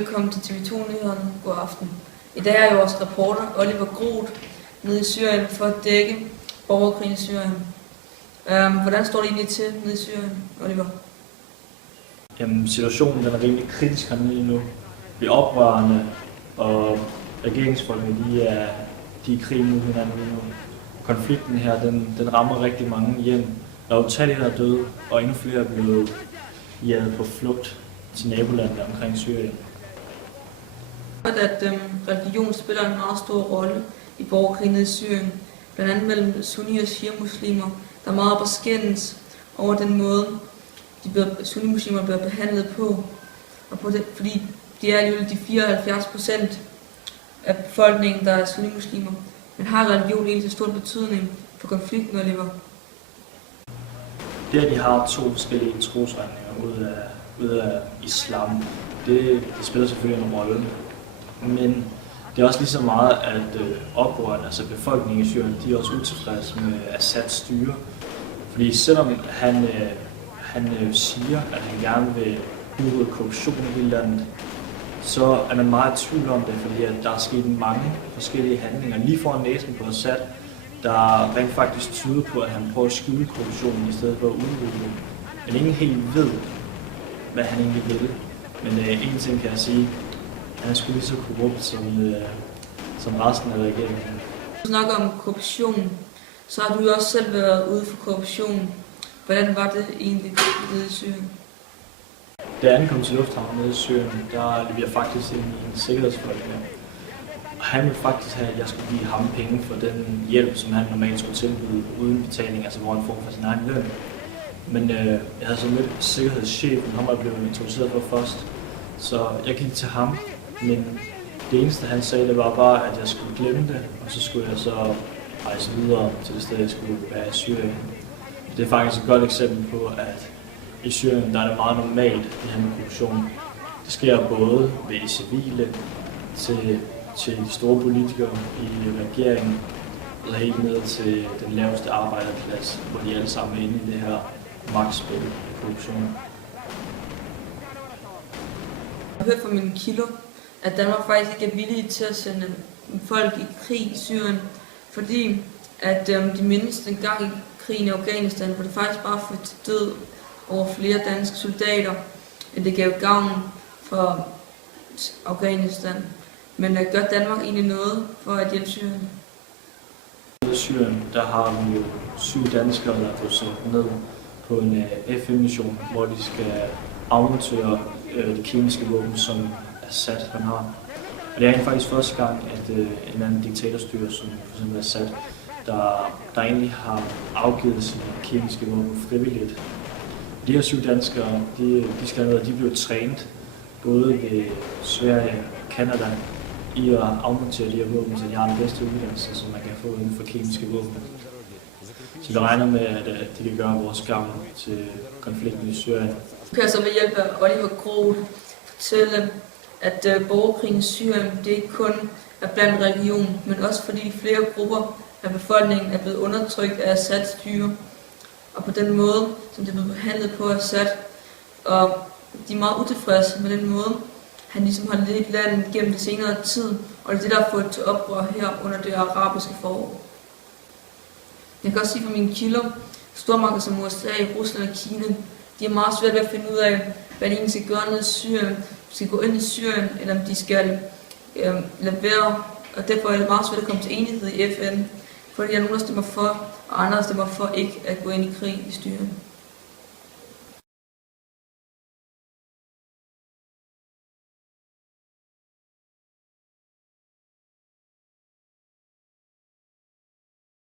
velkommen til TV2-nyhederne. God aften. I dag er jo vores reporter Oliver Groth nede i Syrien for at dække borgerkrigen i Syrien. Hvordan står det egentlig til nede i Syrien, Oliver? Jamen, situationen den er rimelig kritisk hernede lige nu. Vi er oprørende, og regeringsfolkene de er i krig med hinanden lige nu. Konflikten her, den rammer rigtig mange hjem. Der er utallige, der er døde, og endnu flere er blevet jaget på flugt til nabolandene omkring Syrien. At religion spiller en meget stor rolle i borgerkrigen i Syrien, blandt andet mellem sunni- og shia-muslimer, der er meget på skændes over den måde, sunni-muslimer bliver behandlet på, og fordi de er alligevel de 74% af befolkningen, der er sunni-muslimer. Men har religion egentlig stor betydning for konflikten, Oliver? Det, at de har to forskellige trosretninger ud af islam, det spiller selvfølgelig en rolle. Men det er også lige så meget, at oprørerne, altså befolkningen i Syrien, de er også utilfredse med Assads styre. Fordi selvom han siger, at han gerne vil udrydde korruption i hele landet, så er man meget i tvivl om det, fordi at der er sket mange forskellige handlinger lige foran næsen på Assad, der rent faktisk tyder på, at han prøver at skjule korruptionen i stedet for at udrydde den. Men ingen helt ved, hvad han egentlig vil. Men en ting kan jeg sige, han er sgu lige så korrupt som resten af regeringen. Du snakker om korruption, så har du jo også selv været ude for korruption. Hvordan var det egentlig nede i Syrien? Da jeg ankom til lufthavnen nede i Syrien, der løb jeg faktisk ind i en sikkerhedsfolk. Og han ville faktisk have, at jeg skulle give ham penge for den hjælp, som han normalt skulle tilbyde uden betaling, altså hvor han får for sin egen løn. Men jeg havde så mødt sikkerhedschefen, han var blevet introduceret for først. Så jeg gik til ham, men det eneste han sagde, det var bare, at jeg skulle glemme det, og så skulle jeg så rejse videre til det sted, jeg skulle være i Syrien. Det er faktisk et godt eksempel på, at i Syrien der er det meget normalt, det her med korruption. Det sker både ved de civile, til de store politikere i regeringen, og helt ned til den laveste arbejderklasse, hvor de alle sammen er inde i det her magtspil af korruption. Jeg har hørt fra mine kilder, at Danmark faktisk ikke er villige til at sende folk i krig i Syrien, fordi at de mindes den gang i krigen i Afghanistan, hvor det faktisk bare førte til død over flere danske soldater, end det gav gavn for Afghanistan. Men gør Danmark egentlig noget for at hjælpe Syrien? I Syrien der har vi jo 7 danskere, der er blevet sendt ned på en FN-mission, hvor de skal afmontere de kemiske våben, som Assad han har. Og det er faktisk første gang, at en anden diktatorstyre, som f.eks. Assad, der egentlig har afgivet sine kemiske våben frivilligt. De her 7 danskere, de skal ned, og de blev trænet både ved Sverige og Canada i at afmontere de her våben, så de har den bedste uddannelse, som man kan få inden for kemiske våben. Så vi regner med, at de kan gøre vores gavn til konflikten i Syrien. Du kan så ved hjælp af Oliver Groth fortælle, at borgerkrigen i Syrien det ikke kun er blandt religion, men også fordi flere grupper af befolkningen er blevet undertrykt af Assads styre. Og på den måde, som det er blevet behandlet på Assad, og de er meget utilfredse med den måde, han ligesom har ledet landet gennem det senere tid, og det er det, der har fået til oprør her under det arabiske forår. Jeg kan også sige fra mine kilder, stormagter som USA, Rusland og Kina, de er meget svært ved at finde ud af, hvad de egentlig skal gøre nede i Syrien. De skal gå ind i Syrien, eller om de skal lade være. Og derfor er det meget svært at komme til enighed i FN, fordi der er nogen, der stemmer for, og andre der stemmer for ikke at gå ind i krig i Syrien.